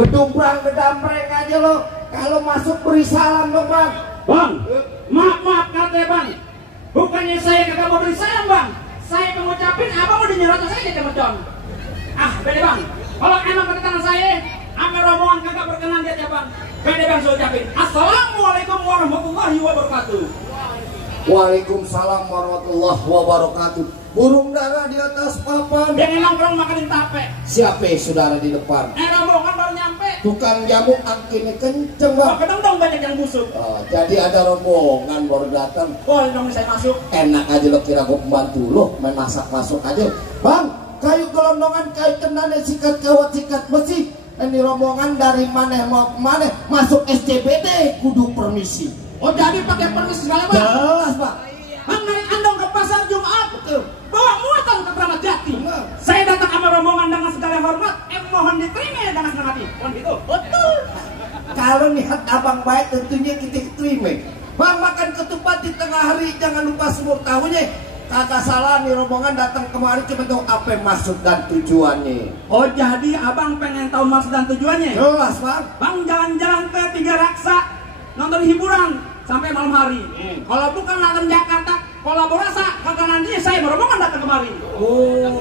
Gedumbrang gedampreng aja lo. Kalau masuk beri salam dong bang. Bang, maaf kata bang. Bukannya saya kagak mau beri salam bang. Saya mengucapin abang udah nyerocos aja ke John. Ah beda bang. Kalau emang kedatangan saya, sama rombongan kagak berkenan dia bang. Beda bang saya ucapin. Assalamualaikum warahmatullahi wabarakatuh. Waalaikumsalam warahmatullahi wabarakatuh. Burung dara di atas papan. Yang nongkrong makanin tape. Siapa saudara di depan? Rombongan baru nyampe. Tukang jamu angkinnya kenceng bang. Kadang dong banyak yang busuk. Oh, jadi ada rombongan baru datang. Boleh dong saya masuk. Enak aja lo kira gue pembantu lo main masak masuk aja. Bang, kayu gelondongan, kayu tenane, sikat kawat, sikat besi. Ini rombongan dari mana mau kemana? Masuk SCBD kudu permisi. Oh jadi pakai permisi segala bang? Jelas bang. Bang narik andong ke pasar Jumat. Betul. Bawa muatan ke Kramat Jati. Benar. Saya datang sama rombongan dengan segala hormat. Mohon diterima dengan senang hati. Mohon gitu. Betul. Kalau niat abang baik tentunya kita terima. Bang makan ketupat di tengah hari jangan lupa semur tahunya. Kata salah nih rombongan datang kemari cuma tahu apa maksud dan tujuannya. Oh jadi abang pengen tahu maksud dan tujuannya? Jelas bang. Bang jalan-jalan ke Tiga Raksa nonton hiburan sampai malam hari. Kalau bukan nonton Jakarta kolaborasi kagak nantinya saya beromongan datang kemari. Oh.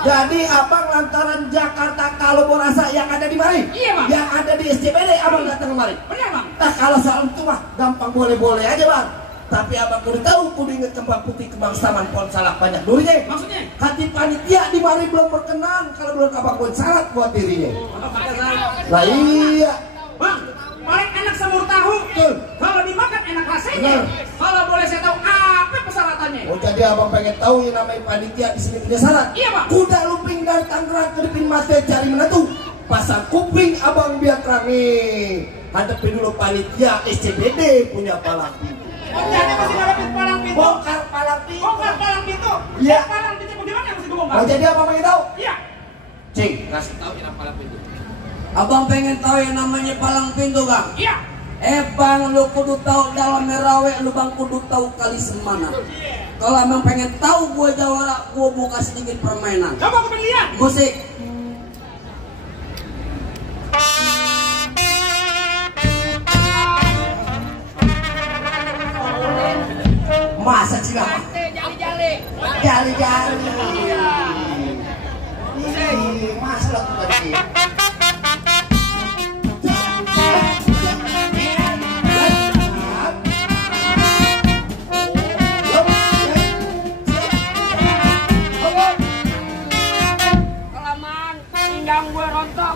Jadi abang lantaran Jakarta kolaborasi yang ada di mari. Iya bang. Yang ada di SCBD abang datang kemari. Benar bang. Nah kalau soal itu mah gampang boleh-boleh aja bang. Tapi abang kudu tahu kudu inget kembang putih kembang saman pohon salak banyak durinya. Maksudnya? Hati panitia di mari belum berkenan kalau belum abang pohon salak buat dirinya. Lah iya. Bang, paling enak semur tahu. Kalau dimakan enak rasanya. Benar. Kalau boleh saya tahu apa persyaratannya? Oh jadi abang pengen tahu yang namanya panitia di sini punya syarat. Iya bang. Kuda lumping dari Tangerang kedipin mate cari menentu. Pasang kuping abang biar terangi. Hadapi dulu panitia SCBD punya palang pintu. Oh jadi masih ngadepin palang pintu. Bongkar palang pintu. Bongkar palang pintu. Iya. Palang pintu bagaimana yang mesti dibongkar? Oh jadi abang pengen tahu? Iya. Cing, kasih tahu yang palang pintu. Abang pengen tahu yang namanya palang pintu bang? Iya. Bang, lu kudu tahu dalam merawe, lu bang kudu tahu kali semana. Kalau emang pengen tahu gue jawara, gue buka sedikit permainan. Coba aku lihat. Musik. Masa cilaka? Jali-jali. Ini masa lo tadi. Kelamaan pinggang gue rontok.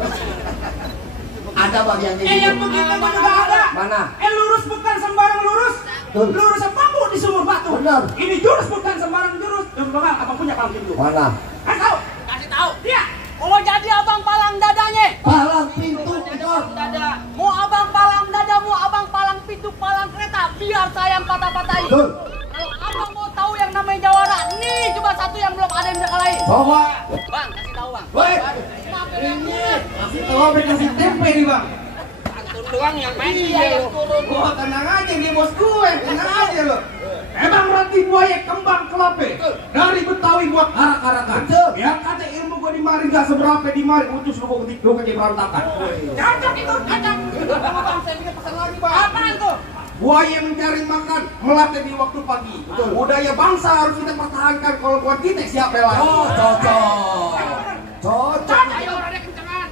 Ada bang yang Yang begitu juga ada. Mana? Lurus bukan sembarang lurus. Betul. Lurus bambu di sumur batu. Benar. Ini jurus bukan sembarang jurus. Bang, abang punya palang pintu. Mana? Kasih tahu. Kasih tahu. Iya. Oh jadi abang palang dadanya. Palang pintu. Palang dada. Mau abang palang dada, mau abang palang pintu, palang kereta, biar saya yang patah-patahin. Betul. Kalau abang mau tahu yang namanya jawara, nih cuma satu yang belum ada yang bisa kalahin. Coba. Bang, kasih tahu bang. Woi. Kasih tahu apa kasih tempe nih bang. Antun doang yang main dia yang turun. Gua tenang aja nih bos gue. Tenang aja lo. Emang roti buaya kembang kelope dari Betawi buat arak-arakan. Yang kata ilmu gue di mari gak seberapa di mari utus lu ketik lu ketik berantakan. Cocok itu, cocok. Bang, saya bikin pesan lagi bang. Apaan tuh? Buaya mencari makan melatih di waktu pagi. Betul. Budaya bangsa harus kita pertahankan. Kalau buat kita siapa yang lain? Oh cocok. Cocok. Ayo orangnya kencengan.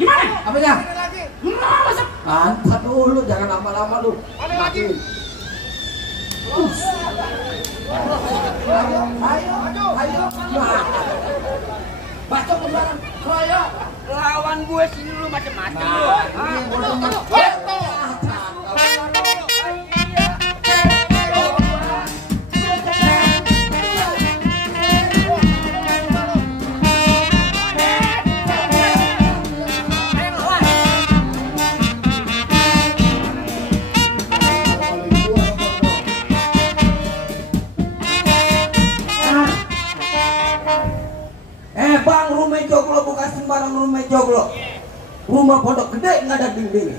Gimana? Apanya? Masuk. Antar dulu, jangan lama-lama lu. Ada lagi. Ayo. Baca pembaran. Ayo. Lawan gue sini lu macem-macem lu. Rumah pondok gede nggak ada dinding.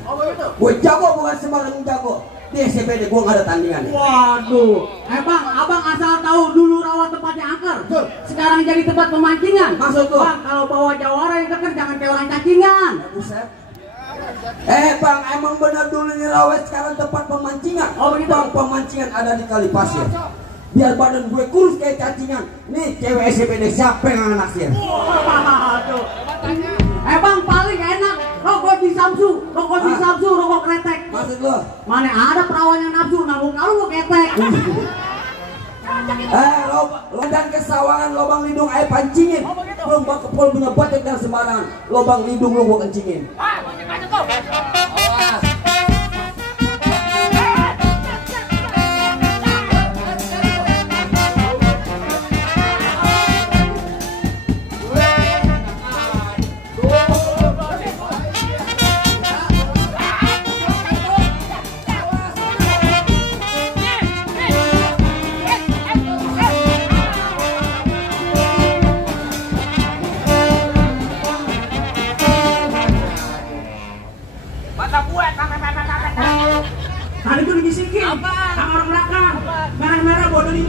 Gue jago bukan sembarang jago. Di SCBD gue nggak ada tandingan. Waduh, bang, abang asal tahu dulu rawa tempatnya angker. Sekarang jadi tempat pemancingan. Maksud lu? Bang, kalau bawa jawara yang keker jangan kayak orang cacingan. Buset. Bang, emang benar dulu ini rawa sekarang tempat pemancingan. Oh begitu. Bang, pemancingan ada di kali pasir. Biar badan gue kurus kayak cacingan. Nih cewek SCBD siapa yang naksir? Waduh. Bang, paling enak rokok di Samsu, rokok kretek. Maksud lo? Mana ada perawan yang nafsu, namun kalau mau ketek. Lodang kesawangan, lobang lindung air pancingin. Belum bang kepol punya batik dan sembarangan. Lobang lindung lu gua kencingin. Tadi itu dibisikin sama orang belakang. Merah-merah bodoh 5.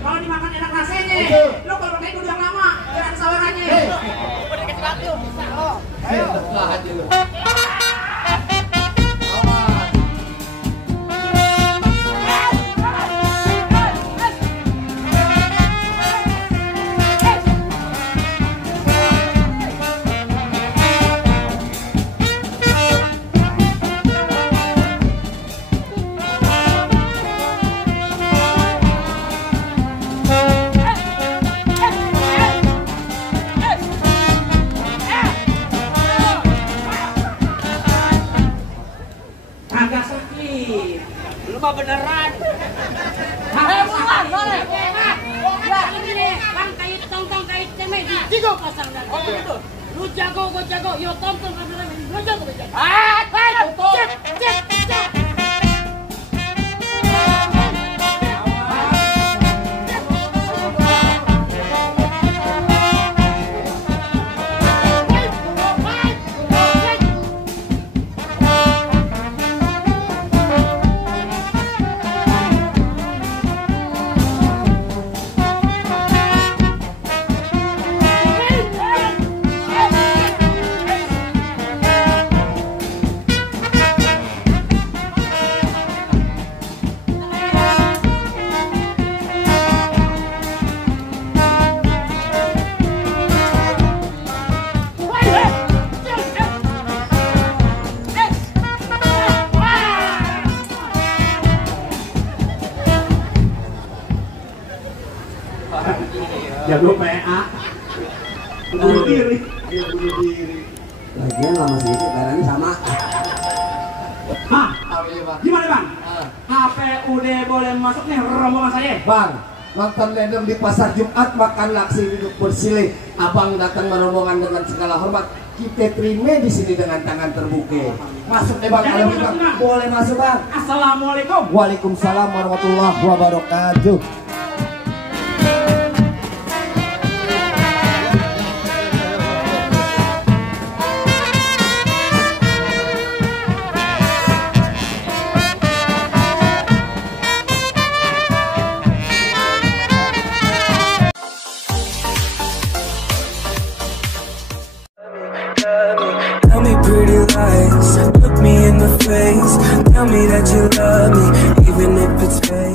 Kalau dimakan enak rasanya. Lo kalau pakai udah lama, jangan ada sawarannya. Ayo, aja lu. Agak sakit. Lu mah beneran. Buruan, boleh. Ya ini nih, bang kait tongtong kait cemek di jigo pasang dan. Oh begitu. Lu jago, gua jago. Yo tongtong kamera ini. Lu jago, gua jago. Cep, cep, cep. Jago PA. Bunuh diri. Lagian lama sedikit, barangnya sama. Hah? Gimana bang? HP udah boleh masuk nih rombongan saya? Bang, nonton ledeng di pasar Jumat, makan laksi duduk bersilih. Abang datang merombongan dengan segala hormat. Kita terima di sini dengan tangan terbuka. Masuk deh bang, kalau bang. Boleh masuk bang. Assalamualaikum. Waalaikumsalam warahmatullahi wabarakatuh. Tell me pretty lies, look me in the face. Tell me that you love me, even if it's fake.